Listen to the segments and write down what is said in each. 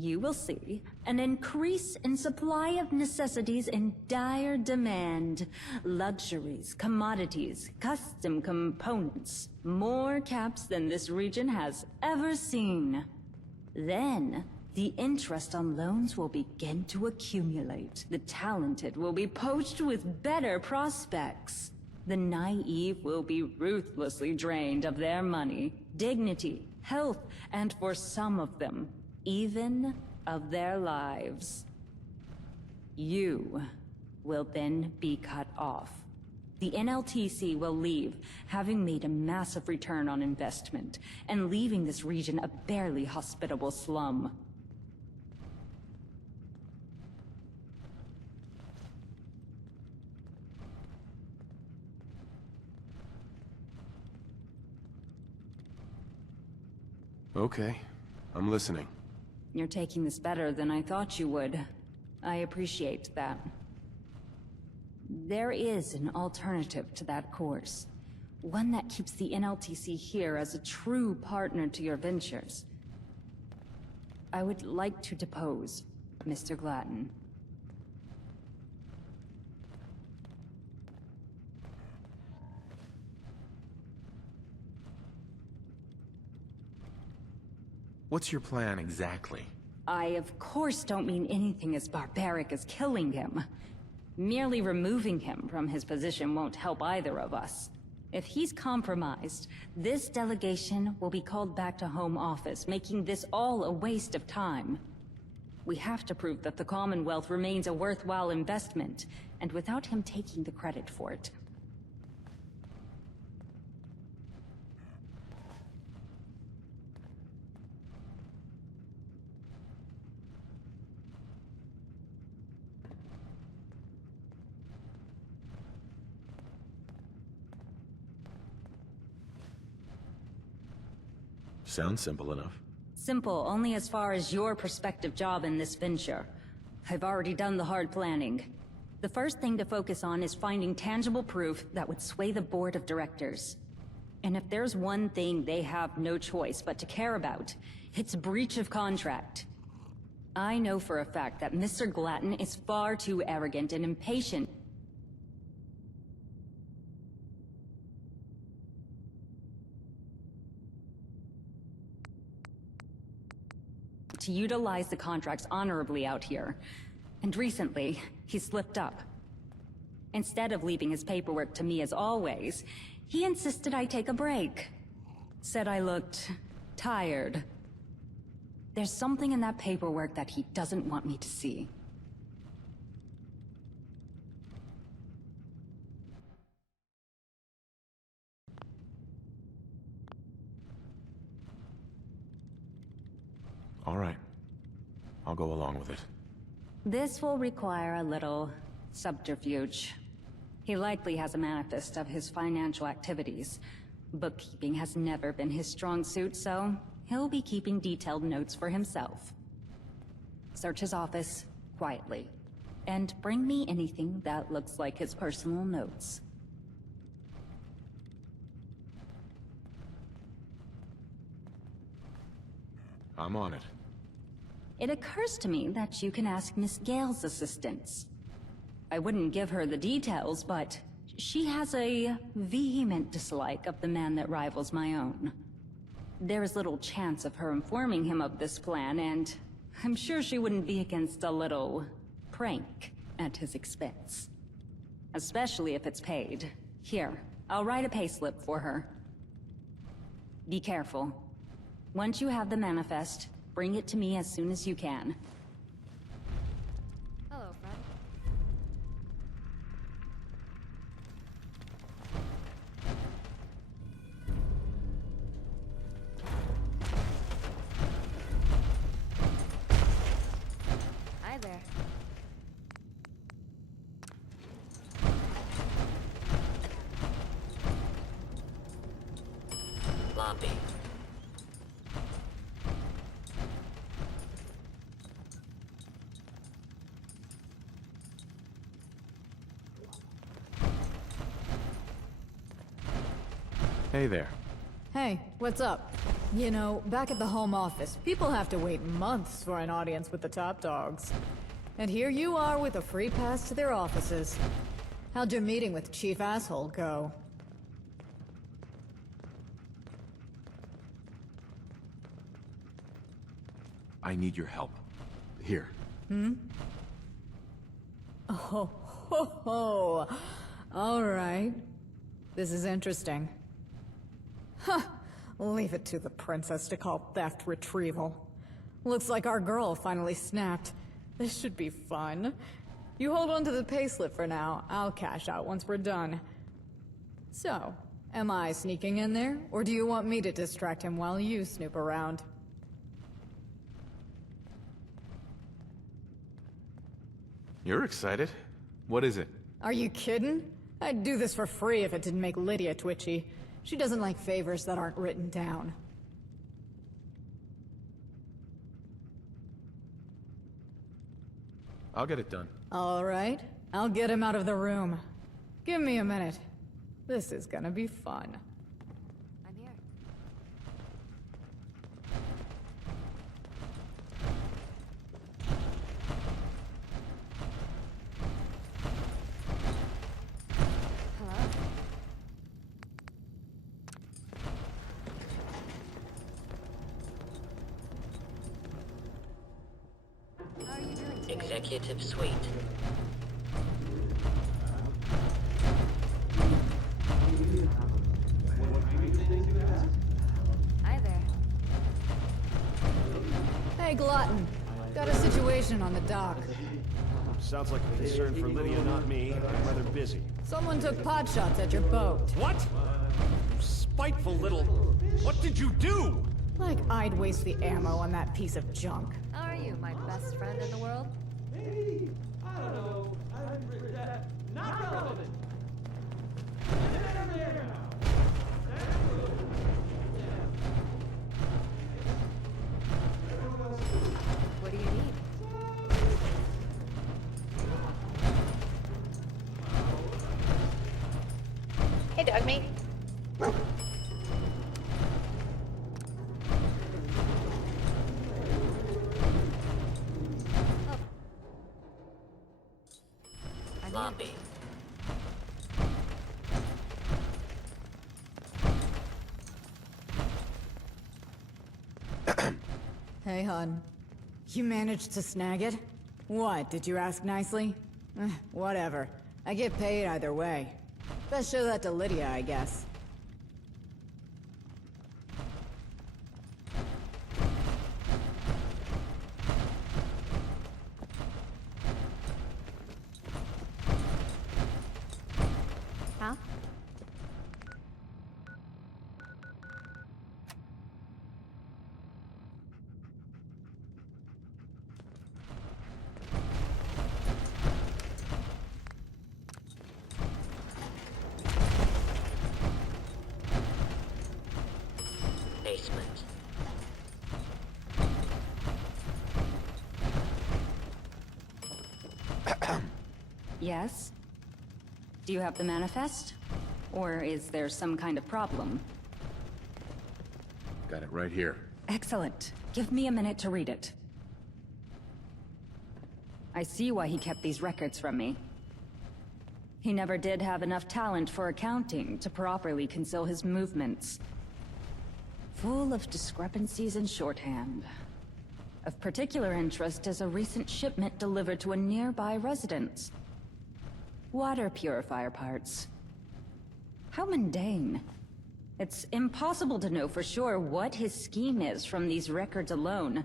You will see an increase in supply of necessities in dire demand. Luxuries, commodities, custom components. More caps than this region has ever seen. Then, the interest on loans will begin to accumulate. The talented will be poached with better prospects. The naive will be ruthlessly drained of their money, dignity, health, and for some of them, even of their lives. You will then be cut off. The NLTC will leave, having made a massive return on investment, and leaving this region a barely hospitable slum. Okay, I'm listening. You're taking this better than I thought you would. I appreciate that. There is an alternative to that course. One that keeps the NLTC here as a true partner to your ventures. I would like to depose Mr. Glatton. What's your plan exactly? I, of course, don't mean anything as barbaric as killing him. Merely removing him from his position won't help either of us. If he's compromised, this delegation will be called back to Home Office, making this all a waste of time. We have to prove that the Commonwealth remains a worthwhile investment, and without him taking the credit for it. Sounds simple enough. Simple only as far as your prospective job in this venture. I've already done the hard planning. The first thing to focus on is finding tangible proof that would sway the board of directors. And if there's one thing they have no choice but to care about, it's breach of contract. I know for a fact that Mr. Glatton is far too arrogant and impatient to utilize the contracts honorably out here. And recently, he slipped up. Instead of leaving his paperwork to me as always, he insisted I take a break. Said I looked tired. There's something in that paperwork that he doesn't want me to see. All right. I'll go along with it. This will require a little subterfuge. He likely has a manifest of his financial activities. Bookkeeping has never been his strong suit, so he'll be keeping detailed notes for himself. Search his office quietly, and bring me anything that looks like his personal notes. I'm on it. It occurs to me that you can ask Miss Gale's assistance. I wouldn't give her the details, but she has a vehement dislike of the man that rivals my own. There is little chance of her informing him of this plan, and I'm sure she wouldn't be against a little prank at his expense. Especially if it's paid. Here, I'll write a payslip for her. Be careful. Once you have the manifest, bring it to me as soon as you can. Hello, Fred. Hi there. Lobby. Hey there. Hey, what's up? You know, back at the home office, people have to wait months for an audience with the top dogs. And here you are with a free pass to their offices. How'd your meeting with Chief Asshole go? I need your help. Here. Oh, ho, ho. All right. This is interesting. Huh. Leave it to the princess to call theft retrieval. Looks like our girl finally snapped. This should be fun. You hold on to the payslip for now. I'll cash out once we're done. So, am I sneaking in there, or do you want me to distract him while you snoop around? You're excited. What is it? Are you kidding? I'd do this for free if it didn't make Lydia twitchy. She doesn't like favors that aren't written down. I'll get it done. All right. I'll get him out of the room. Give me a minute. This is gonna be fun. I'm here. Hello? How are you doing today? Executive Suite. Hi there. Hey, Glutton. Got a situation on the dock. Sounds like a concern for Lydia, not me. I'm rather busy. Someone took pot shots at your boat. What? You spiteful little... What did you do? Like I'd waste the ammo on that piece of junk. How are you, my best friend in the world? What do you need? Hey, dog mate. I'm here. Lobby. Hey, hon. You managed to snag it? What, did you ask nicely? Whatever. I get paid either way. Best show that to Lydia, I guess. Huh? Basement. Yes? Do you have the manifest? Or is there some kind of problem? Got it right here. Excellent. Give me a minute to read it. I see why he kept these records from me. He never did have enough talent for accounting to properly conceal his movements. Full of discrepancies in shorthand. Of particular interest is a recent shipment delivered to a nearby residence. Water purifier parts. How mundane. It's impossible to know for sure what his scheme is from these records alone.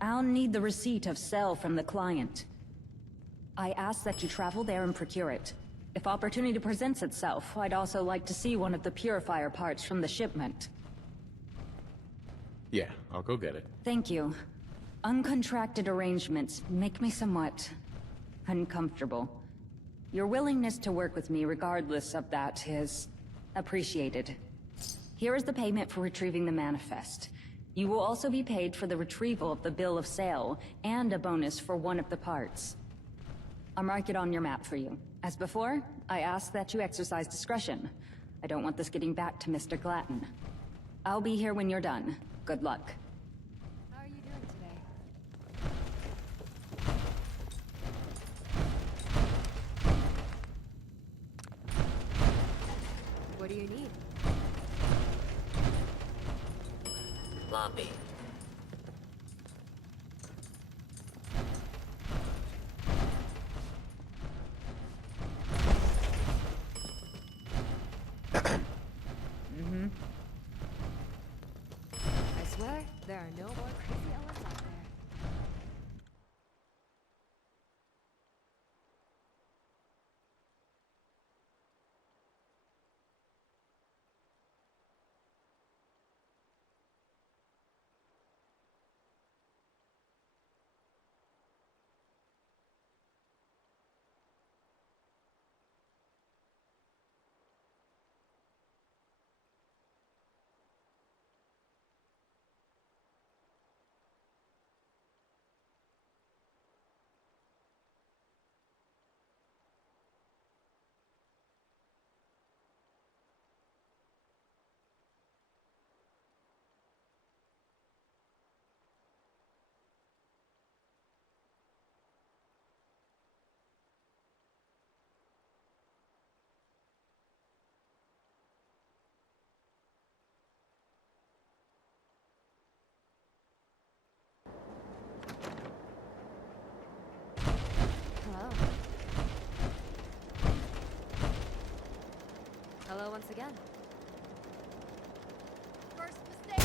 I'll need the receipt of sale from the client. I ask that you travel there and procure it. If opportunity presents itself, I'd also like to see one of the purifier parts from the shipment. Yeah, I'll go get it. Thank you. Uncontracted arrangements make me somewhat uncomfortable. Your willingness to work with me regardless of that is appreciated. Here is the payment for retrieving the manifest. You will also be paid for the retrieval of the bill of sale and a bonus for one of the parts. I'll mark it on your map for you. As before, I ask that you exercise discretion. I don't want this getting back to Mr. Glatton. I'll be here when you're done. Good luck. How are you doing today? What do you need? Lobby. I swear, there are no more crazy Ellens out there. Hello. Hello once again. First mistake.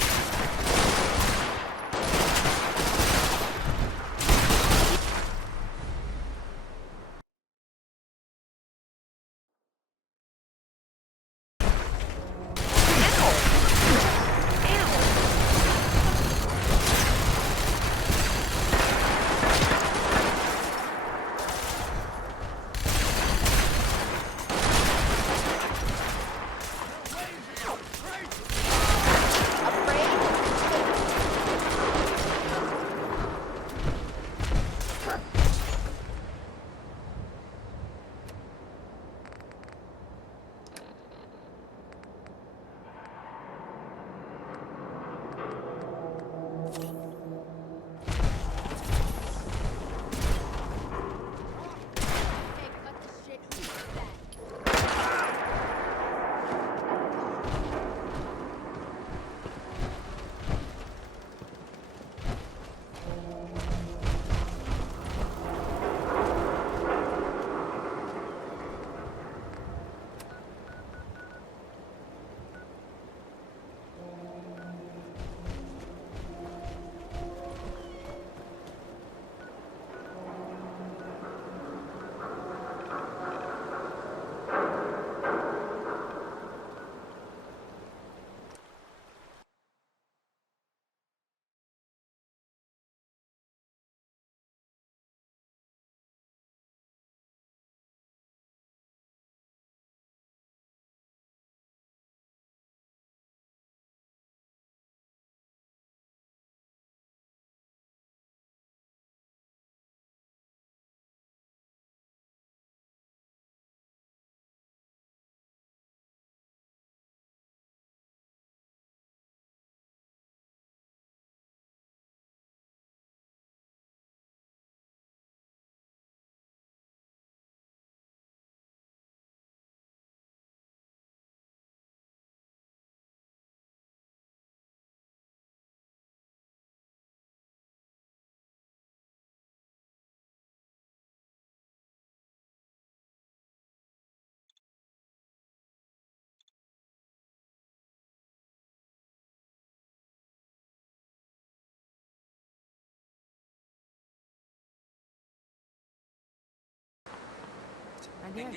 I'm here.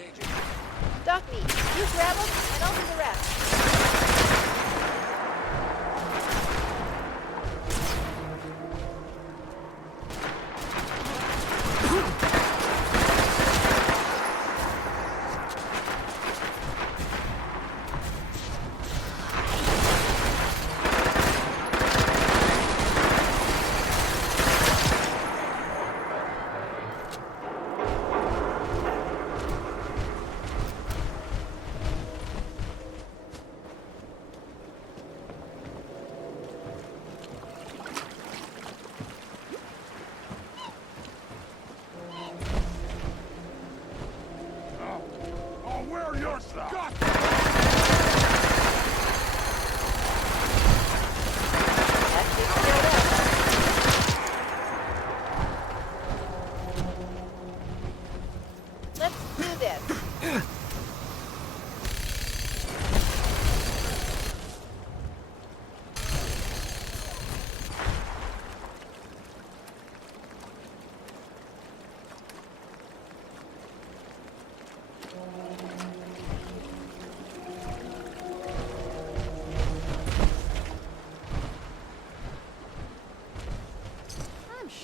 Dock me. You grab them, and I'll do the rest.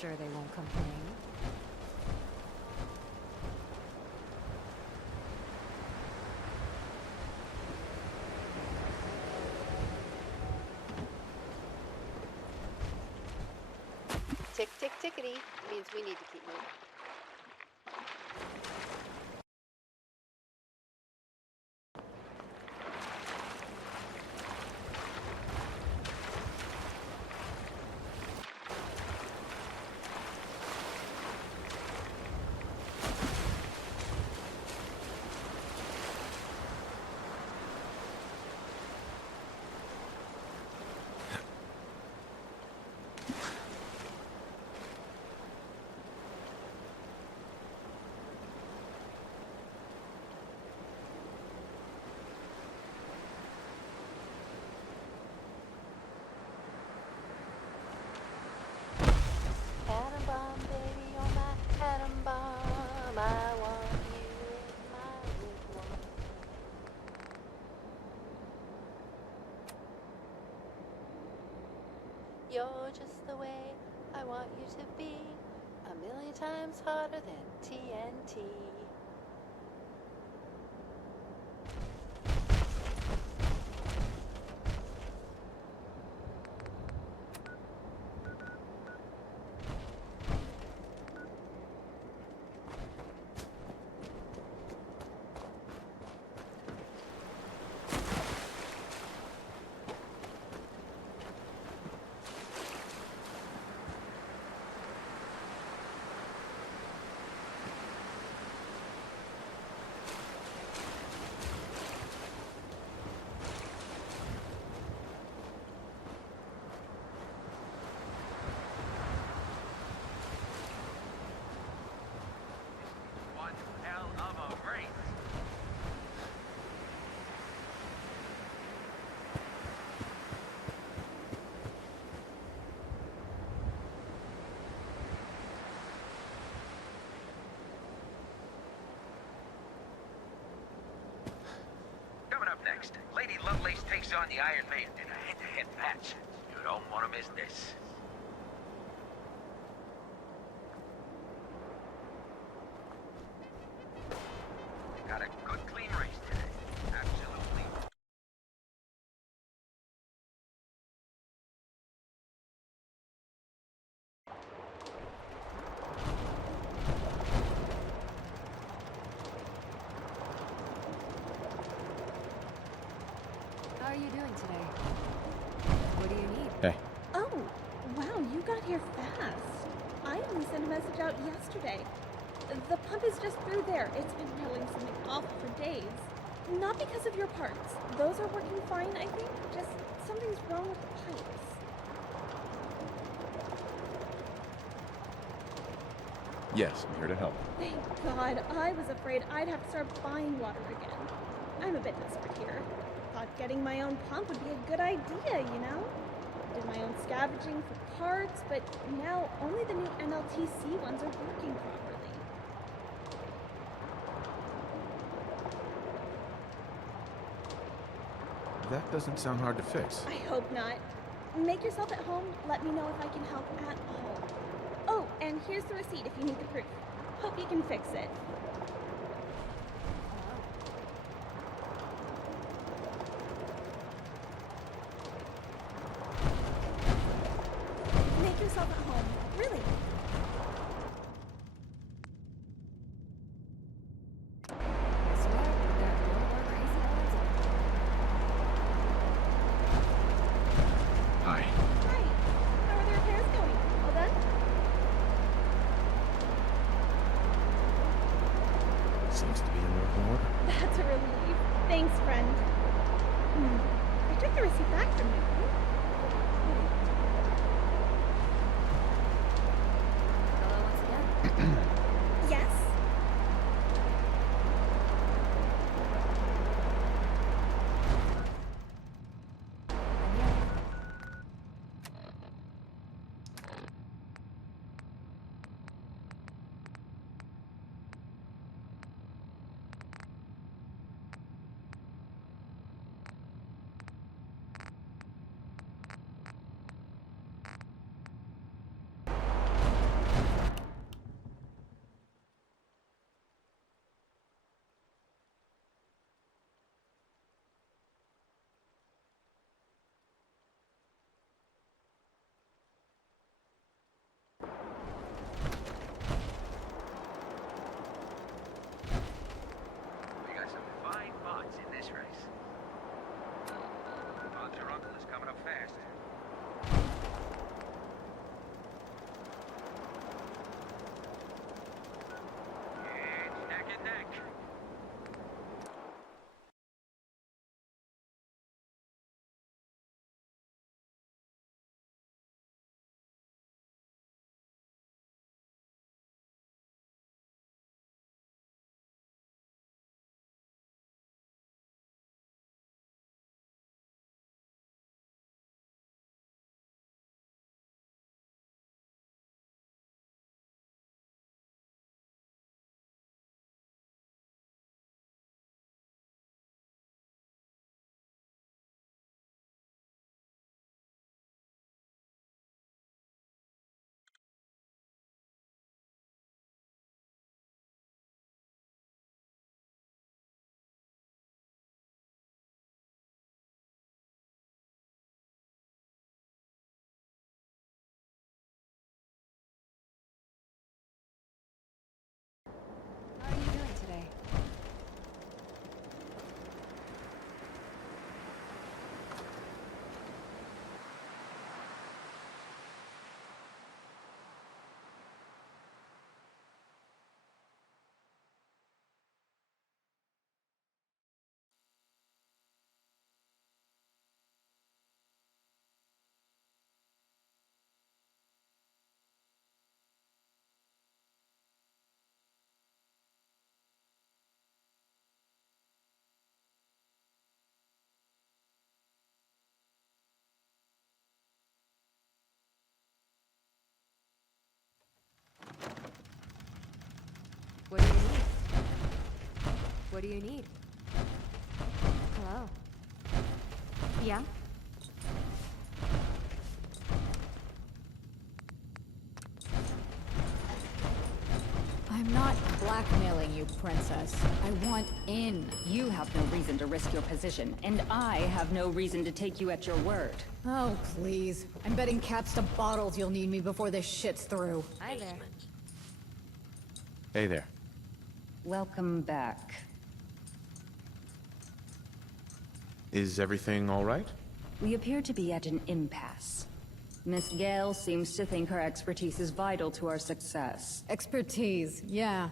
sure they won't complain. Tick, tick, tickety means we need to keep moving. Atom bomb, baby, you're my atom bomb. I want you in my wigwam. You're just the way I want you to be, a million times hotter than TNT. One hell of a race. Coming up next, Lady Lovelace takes on the Iron Maiden in a head-to-head match. You don't want to miss this. Got a good, clean race today. Absolutely. How are you doing today? What do you need? Hey. Oh, wow, you got here fast. I only sent a message out yesterday. The pump is just through there. It's been rolling something awful for days. Not because of your parts. Those are working fine, I think. Just something's wrong with the pipes. Yes, I'm here to help. Thank God. I was afraid I'd have to start buying water again. I'm a bit desperate here. Thought getting my own pump would be a good idea, you know? Did my own scavenging for parts, but now only the new NLTC ones are working properly. That doesn't sound hard to fix. I hope not. Make yourself at home. Let me know if I can help at all. Oh, and here's the receipt if you need the proof. Hope you can fix it. Make yourself at home. Really. I swear, there are no more crazy ones out there. Hi. Hi. How are the repairs going? All done? Seems to be in working order. That's a relief. Thanks, friend. I took the receipt back from you. Hello once again. Yes? I'm here. What do you need? Hello? Yeah? I'm not blackmailing you, Princess. I want in. You have no reason to risk your position, and I have no reason to take you at your word. Oh, please. I'm betting caps to bottles you'll need me before this shit's through. Hi there. Hey there. Welcome back. Is everything all right? We appear to be at an impasse. Miss Gale seems to think her expertise is vital to our success. Expertise, yeah.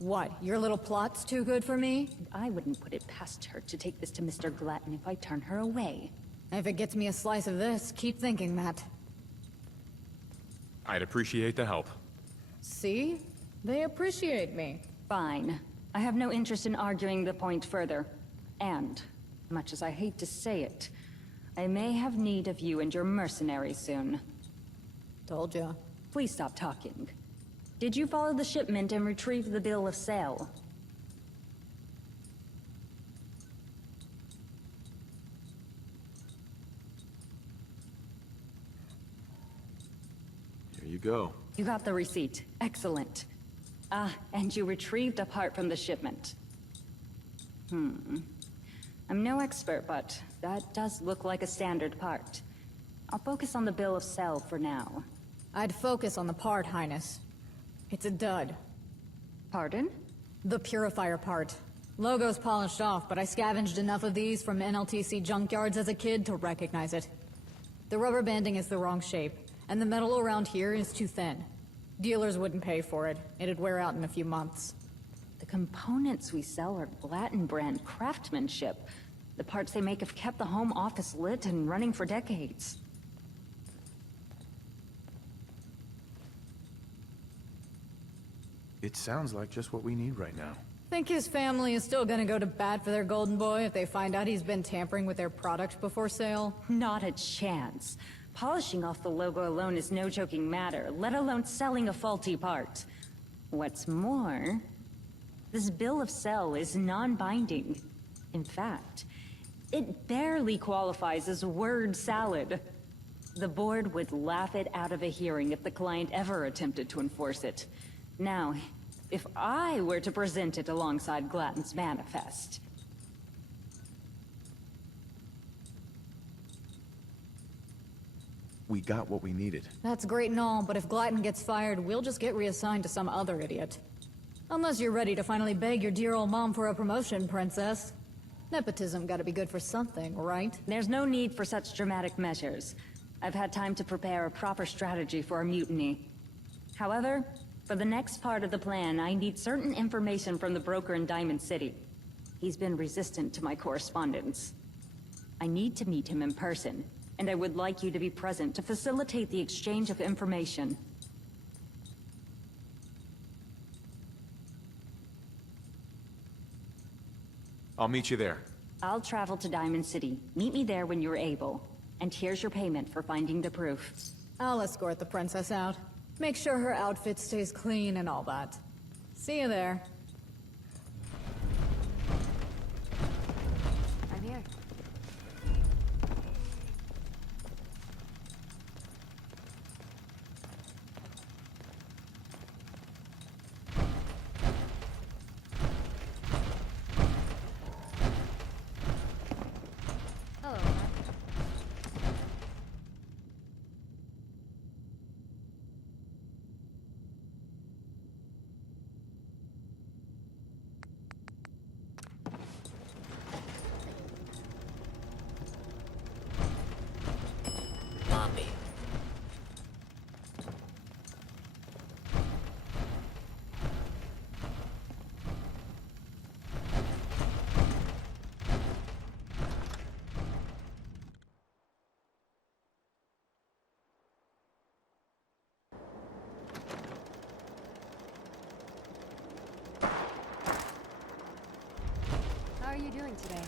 What, your little plot's too good for me? I wouldn't put it past her to take this to Mr. Glatton if I turn her away. If it gets me a slice of this, keep thinking that. I'd appreciate the help. See? They appreciate me. Fine. I have no interest in arguing the point further. And, much as I hate to say it, I may have need of you and your mercenaries soon. Told ya. Please stop talking. Did you follow the shipment and retrieve the bill of sale? Here you go. You got the receipt. Excellent. Ah, and you retrieved a part from the shipment. I'm no expert, but that does look like a standard part. I'll focus on the bill of sale for now. I'd focus on the part, Highness. It's a dud. Pardon? The purifier part. Logo's polished off, but I scavenged enough of these from NLTC junkyards as a kid to recognize it. The rubber banding is the wrong shape, and the metal around here is too thin. Dealers wouldn't pay for it. It'd wear out in a few months. The components we sell are Glatton brand craftsmanship. The parts they make have kept the home office lit and running for decades. It sounds like just what we need right now. Think his family is still gonna go to bat for their golden boy if they find out he's been tampering with their product before sale? Not a chance. Polishing off the logo alone is no joking matter, let alone selling a faulty part. What's more, this bill of sale is non-binding. In fact, it barely qualifies as word salad. The board would laugh it out of a hearing if the client ever attempted to enforce it. Now, if I were to present it alongside Glatton's manifest... We got what we needed. That's great and all, but if Glatton gets fired, we'll just get reassigned to some other idiot. Unless you're ready to finally beg your dear old mom for a promotion, Princess. Nepotism gotta be good for something, right? There's no need for such dramatic measures. I've had time to prepare a proper strategy for a mutiny. However, for the next part of the plan, I need certain information from the broker in Diamond City. He's been resistant to my correspondence. I need to meet him in person, and I would like you to be present to facilitate the exchange of information. I'll meet you there. I'll travel to Diamond City. Meet me there when you're able. And here's your payment for finding the proof. I'll escort the princess out. Make sure her outfit stays clean and all that. See you there. I'm here. Hello, Matt. Mommy. How are you doing today?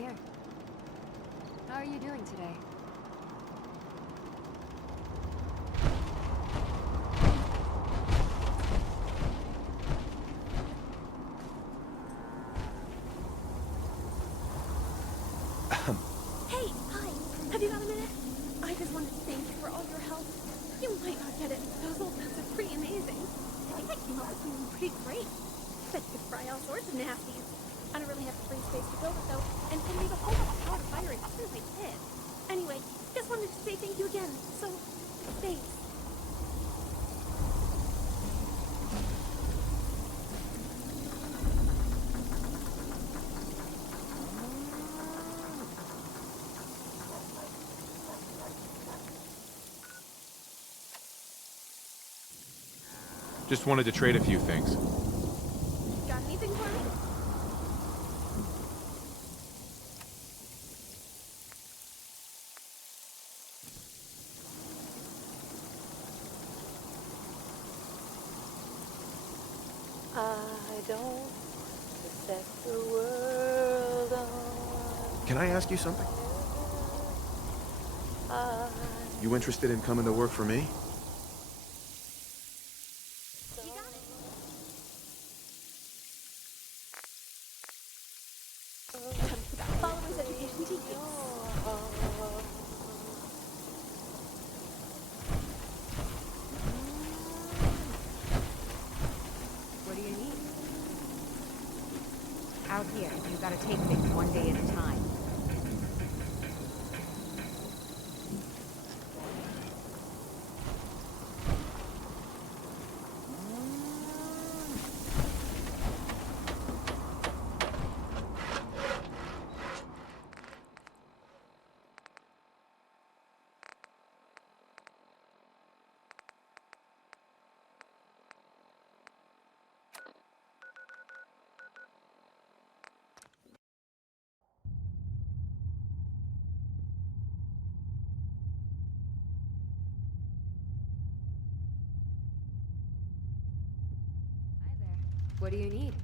here. How are you doing today? Hey, hi. Have you got a minute? I just wanted to thank you for all your help. You might not get it. Those old nuts are pretty amazing. I think I came up with something pretty great. Bet you could fry all sorts of nasties. I don't really have free space to build it though, and can leave a whole lot of power to fire it as soon as I did. Anyway, just wanted to say thank you again. So, thanks. Just wanted to trade a few things. Got anything for me? I don't want to set the world on. Can I ask you something? You interested in coming to work for me? You got it. Followers education to you. What do you need? Out here, you gotta take things one day at a time. Hi there. What do you need?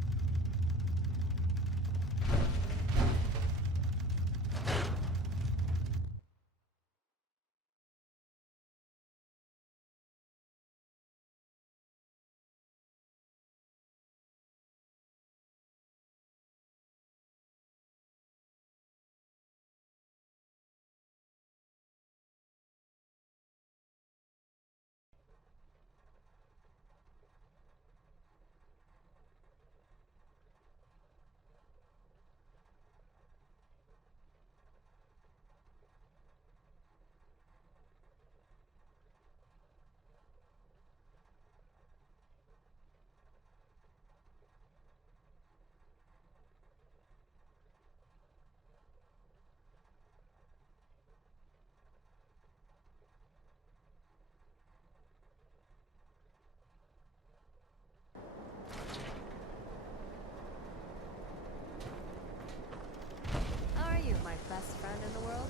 How are you, my best friend in the world?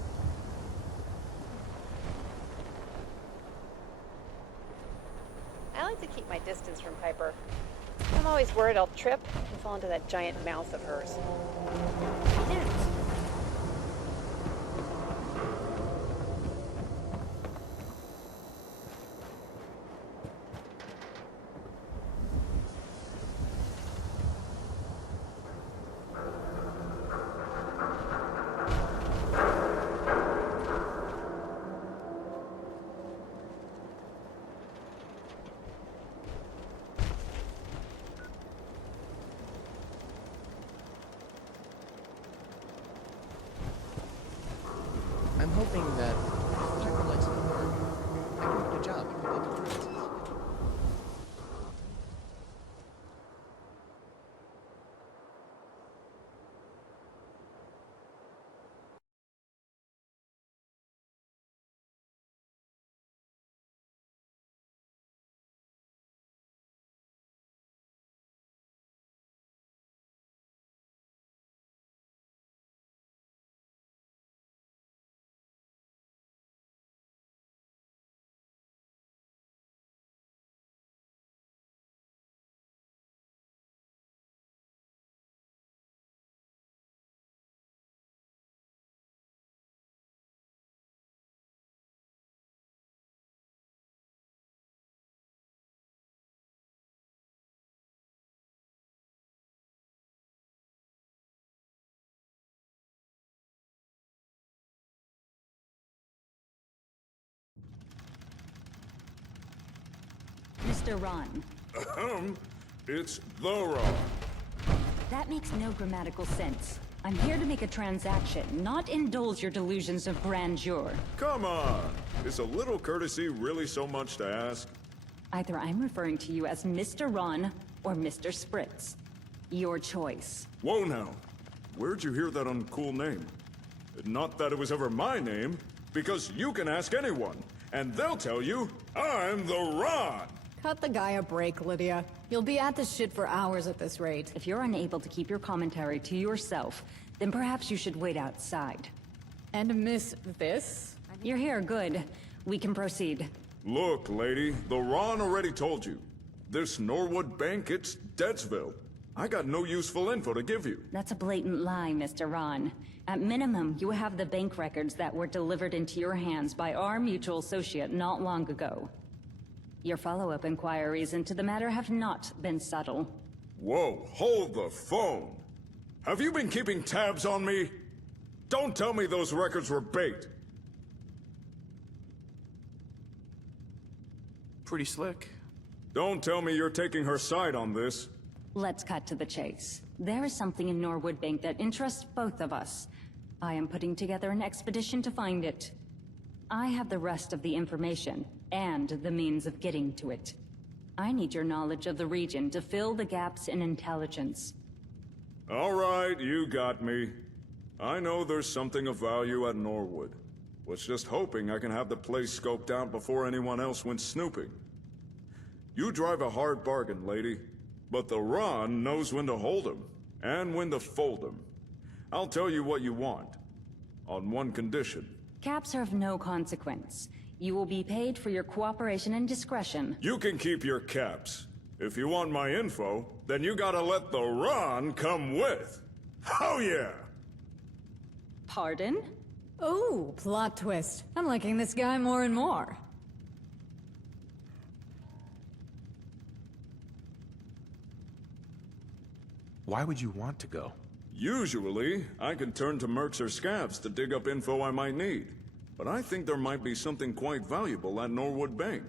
I like to keep my distance from Piper. I'm always worried I'll trip and fall into that giant mouth of hers. Mr. Ron? It's the Ron. That makes no grammatical sense. I'm here to make a transaction, not indulge your delusions of grandeur. Come on! Is a little courtesy really so much to ask? Either I'm referring to you as Mr. Ron or Mr. Spritz. Your choice. Whoa now. Where'd you hear that uncool name? Not that it was ever my name, because you can ask anyone, and they'll tell you, I'm the Ron! Cut the guy a break, Lydia. You'll be at this shit for hours at this rate. If you're unable to keep your commentary to yourself, then perhaps you should wait outside. And miss this? You're here, good. We can proceed. Look, lady, the Ron already told you. This Norwood Bank, it's Deadsville. I got no useful info to give you. That's a blatant lie, Mr. Ron. At minimum, you have the bank records that were delivered into your hands by our mutual associate not long ago. Your follow-up inquiries into the matter have not been subtle. Whoa, hold the phone. Have you been keeping tabs on me? Don't tell me those records were bait. Pretty slick. Don't tell me you're taking her side on this. Let's cut to the chase. There is something in Norwood Bank that interests both of us. I am putting together an expedition to find it. I have the rest of the information, and the means of getting to it. I need your knowledge of the region to fill the gaps in intelligence. All right, you got me. I know there's something of value at Norwood. Was just hoping I can have the place scoped out before anyone else went snooping. You drive a hard bargain, lady. But the Ron knows when to hold 'em, and when to fold 'em. I'll tell you what you want. On one condition. Caps are of no consequence. You will be paid for your cooperation and discretion. You can keep your caps. If you want my info, then you gotta let the Ron come with. Oh yeah! Pardon? Ooh, plot twist. I'm liking this guy more and more. Why would you want to go? Usually, I can turn to mercs or scavs to dig up info I might need. But I think there might be something quite valuable at Norwood Bank.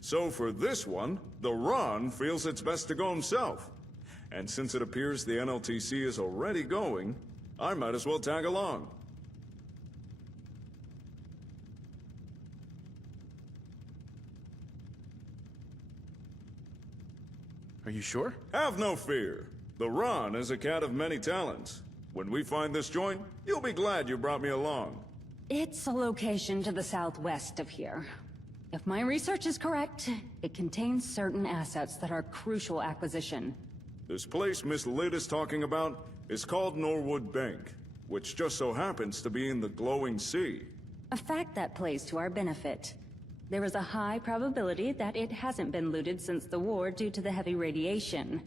So for this one, the Ron feels it's best to go himself. And since it appears the NLTC is already going, I might as well tag along. Are you sure? Have no fear. The Ron is a cat of many talents. When we find this joint, you'll be glad you brought me along. It's a location to the southwest of here. If my research is correct, it contains certain assets that are crucial acquisition. This place Miss Lid is talking about is called Norwood Bank, which just so happens to be in the glowing sea. A fact that plays to our benefit. There is a high probability that it hasn't been looted since the war due to the heavy radiation.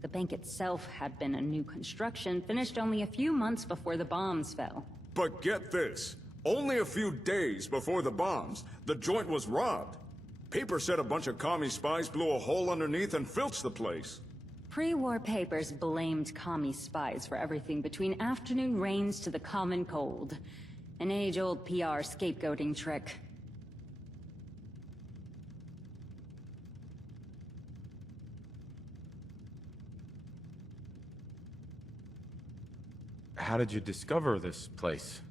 The bank itself had been a new construction, finished only a few months before the bombs fell. But get this, only a few days before the bombs, the joint was robbed. Paper said a bunch of commie spies blew a hole underneath and filched the place. Pre-war papers blamed commie spies for everything between afternoon rains to the common cold. An age-old PR scapegoating trick. How did you discover this place?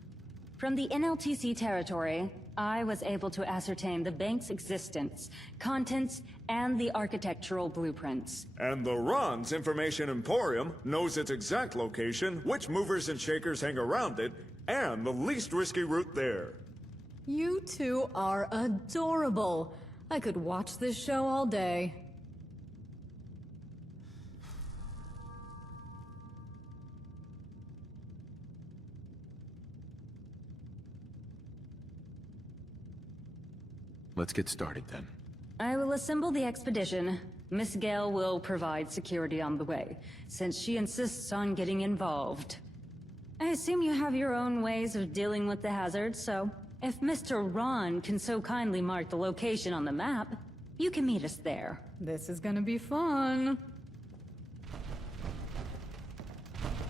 From the NLTC territory, I was able to ascertain the bank's existence, contents, and the architectural blueprints. And the Ron's Information Emporium knows its exact location, which movers and shakers hang around it, and the least risky route there. You two are adorable. I could watch this show all day. Let's get started then. I will assemble the expedition. Miss Gale will provide security on the way, since she insists on getting involved. I assume you have your own ways of dealing with the hazards, so if Mr. Ron can so kindly mark the location on the map, you can meet us there. This is gonna be fun.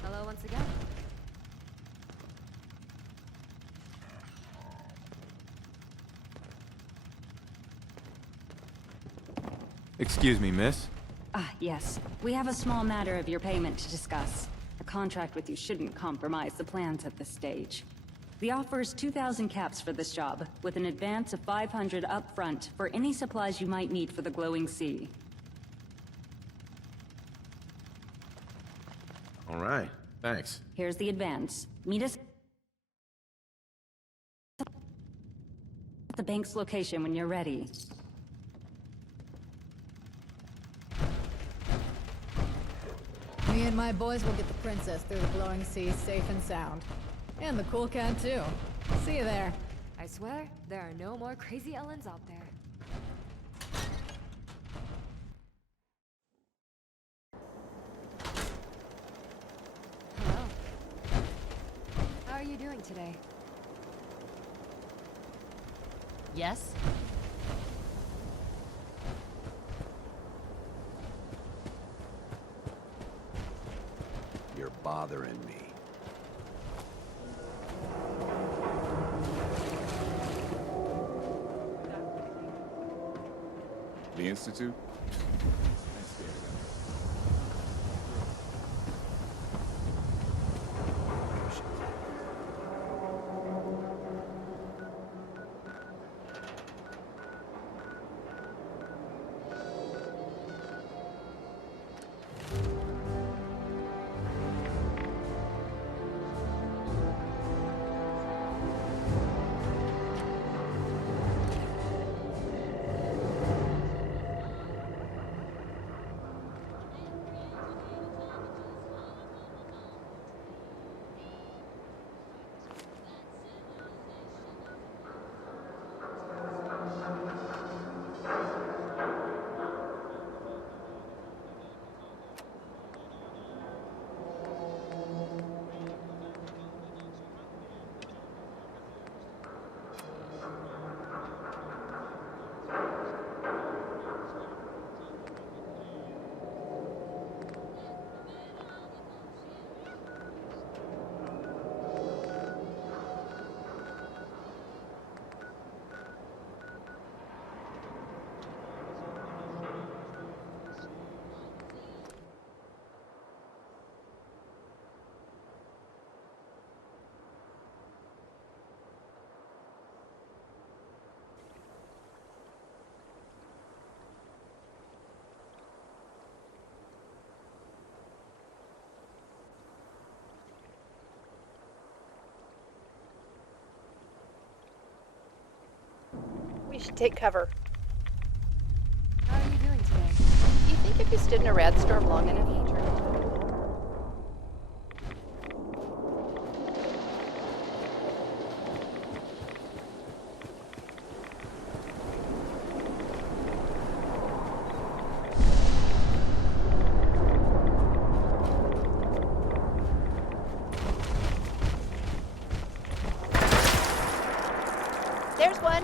Hello once again. Excuse me, miss. Ah, yes. We have a small matter of your payment to discuss. A contract with you shouldn't compromise the plans at this stage. The offer is 2,000 caps for this job, with an advance of 500 up front for any supplies you might need for the glowing sea. All right, thanks. Here's the advance. Meet us at the bank's location when you're ready. Me and my boys will get the princess through the glowing sea safe and sound. And the cool cat, too. See you there. I swear, there are no more crazy Ellens out there. Hello. How are you doing today? Yes? You're bothering me. The Institute? We should take cover. How are you doing today? Do you think if you stood in a rad storm long enough, you'd turn into a... There's one.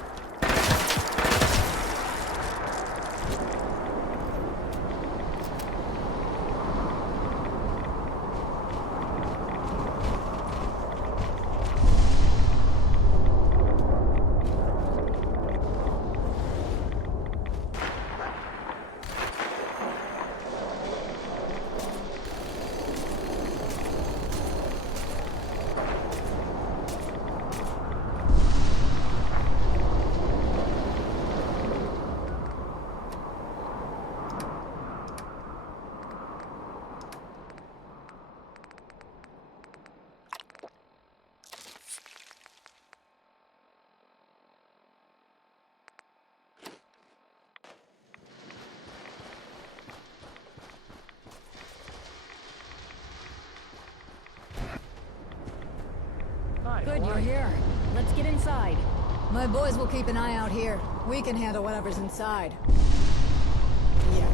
Good, you're here. Let's get inside. My boys will keep an eye out here. We can handle whatever's inside. Yeah.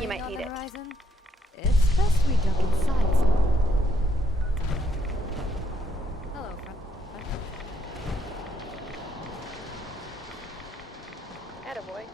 You might need it. Horizon? It's best we jump inside. Hello, friend. Attaboy.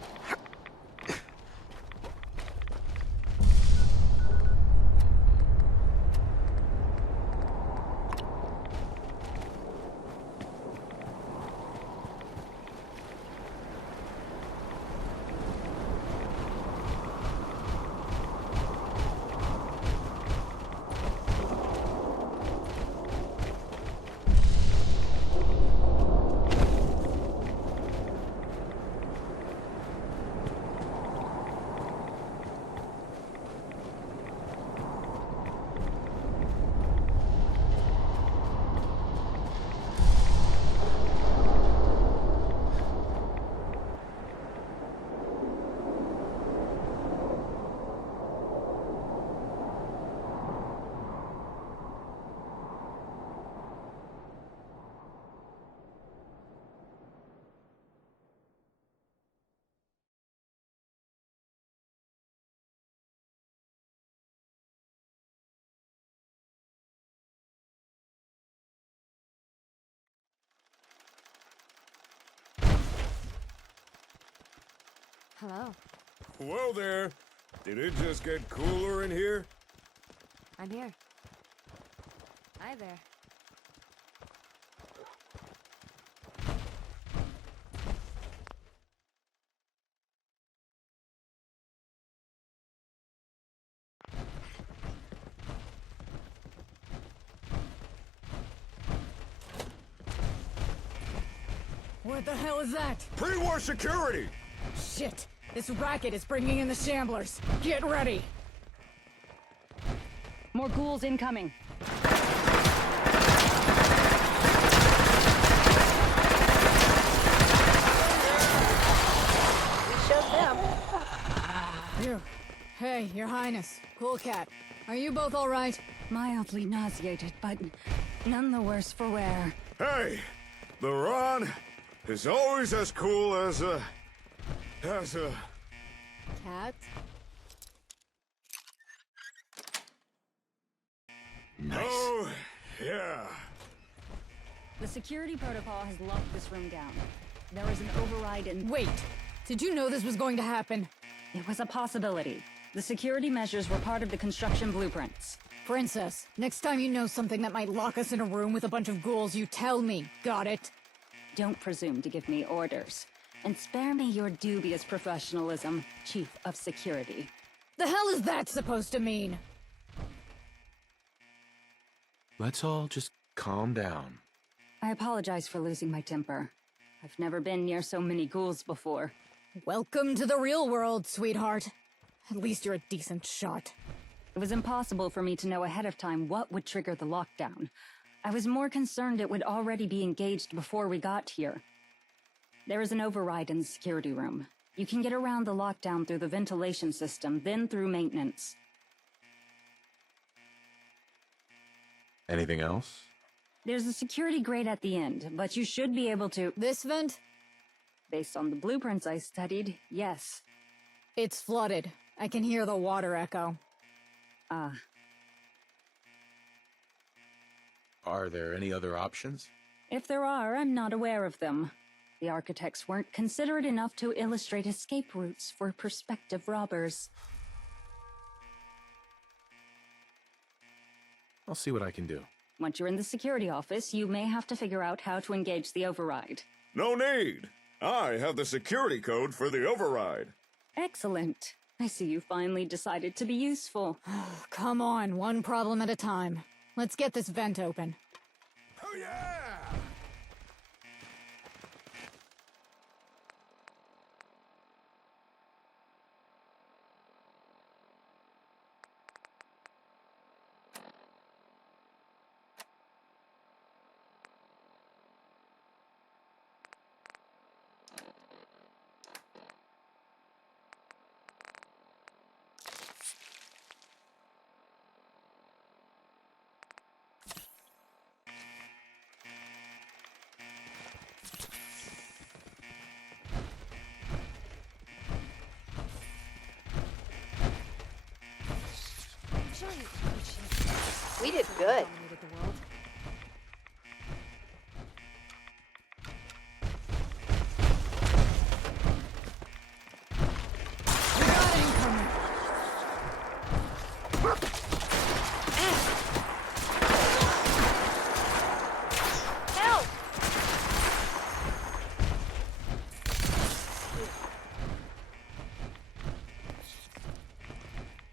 Hello. Well there. Did it just get cooler in here? I'm here. Hi there. What the hell is that? Pre-war security! Shit! This racket is bringing in the shamblers. Get ready! More ghouls incoming. We showed them. You. Hey, Your Highness. Cool Cat. Are you both alright? Mildly nauseated, but none the worse for wear. Hey! The Ron is always as cool as a... Cat? Nice. Oh, yeah. The security protocol has locked this room down. There is an override and... Wait! Did you know this was going to happen? It was a possibility. The security measures were part of the construction blueprints. Princess, next time you know something that might lock us in a room with a bunch of ghouls, you tell me. Got it? Don't presume to give me orders. And spare me your dubious professionalism, Chief of Security. The hell is that supposed to mean? Let's all just calm down. I apologize for losing my temper. I've never been near so many ghouls before. Welcome to the real world, sweetheart. At least you're a decent shot. It was impossible for me to know ahead of time what would trigger the lockdown. I was more concerned it would already be engaged before we got here. There is an override in the security room. You can get around the lockdown through the ventilation system, then through maintenance. Anything else? There's a security grate at the end, but you should be able to... This vent? Based on the blueprints I studied, yes. It's flooded. I can hear the water echo. Are there any other options? If there are, I'm not aware of them. The architects weren't considerate enough to illustrate escape routes for prospective robbers. I'll see what I can do. Once you're in the security office, you may have to figure out how to engage the override. No need! I have the security code for the override. Excellent. I see you finally decided to be useful. Come on, one problem at a time. Let's get this vent open. Oh yeah! We did good. Help!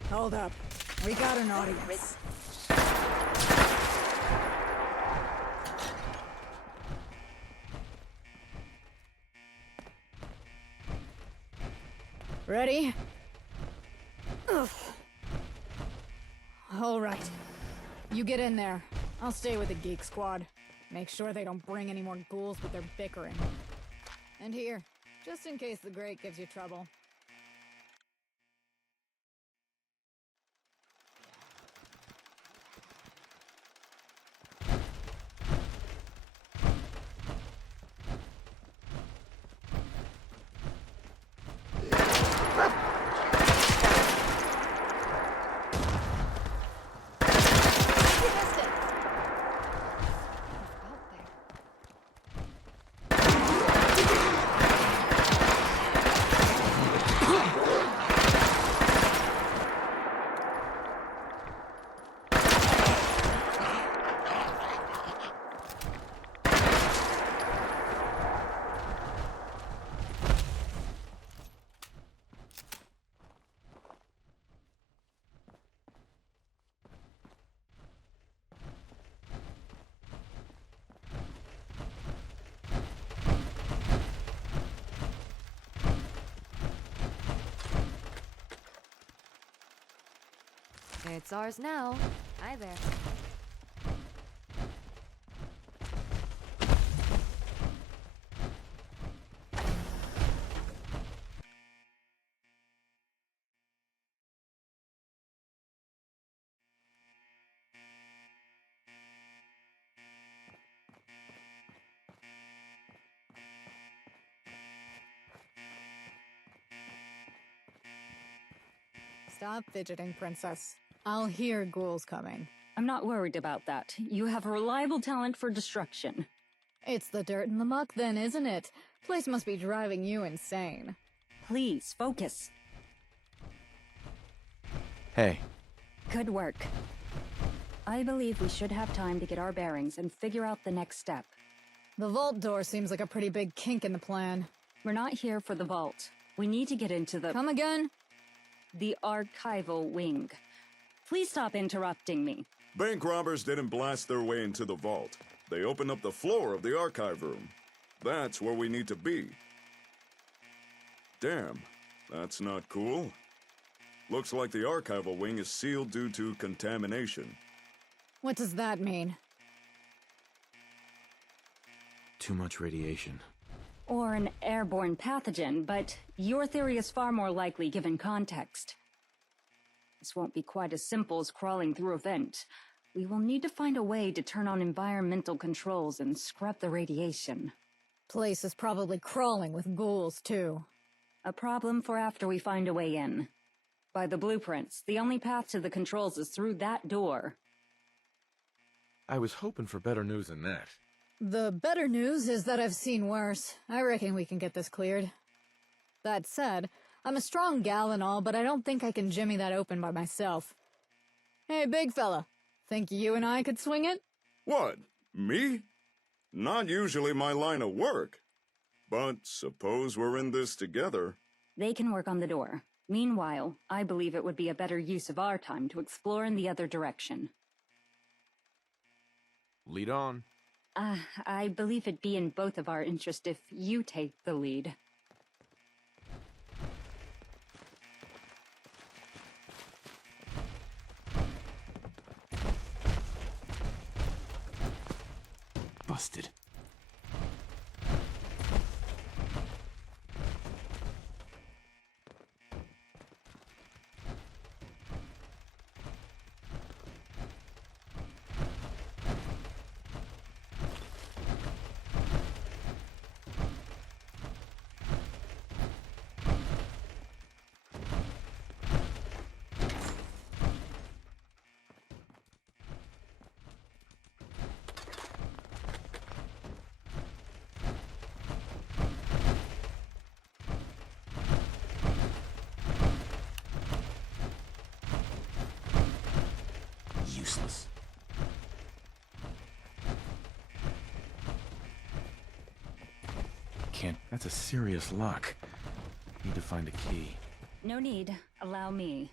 Hold up. We got an audience. Ready? Ugh. All right. You get in there. I'll stay with the Geek Squad. Make sure they don't bring any more ghouls with their bickering. And here, just in case the grate gives you trouble. It's ours now. Hi there. Stop fidgeting, Princess. I'll hear ghouls coming. I'm not worried about that. You have a reliable talent for destruction. It's the dirt and the muck then, isn't it? Place must be driving you insane. Please, focus. Hey. Good work. I believe we should have time to get our bearings and figure out the next step. The vault door seems like a pretty big kink in the plan. We're not here for the vault. We need to get into the... Come again? The archival wing. Please stop interrupting me. Bank robbers didn't blast their way into the vault. They opened up the floor of the archive room. That's where we need to be. Damn, that's not cool. Looks like the archival wing is sealed due to contamination. What does that mean? Too much radiation. Or an airborne pathogen, but your theory is far more likely given context. This won't be quite as simple as crawling through a vent. We will need to find a way to turn on environmental controls and scrub the radiation. Place is probably crawling with ghouls, too. A problem for after we find a way in. By the blueprints, the only path to the controls is through that door. I was hoping for better news than that. The better news is that I've seen worse. I reckon we can get this cleared. That said, I'm a strong gal and all, but I don't think I can jimmy that open by myself. Hey, big fella. Think you and I could swing it? What? Me? Not usually my line of work. But suppose we're in this together. They can work on the door. Meanwhile, I believe it would be a better use of our time to explore in the other direction. Lead on. I believe it'd be in both of our interest if you take the lead. Busted. Useless. Can't. That's a serious lock. Need to find a key. No need. Allow me.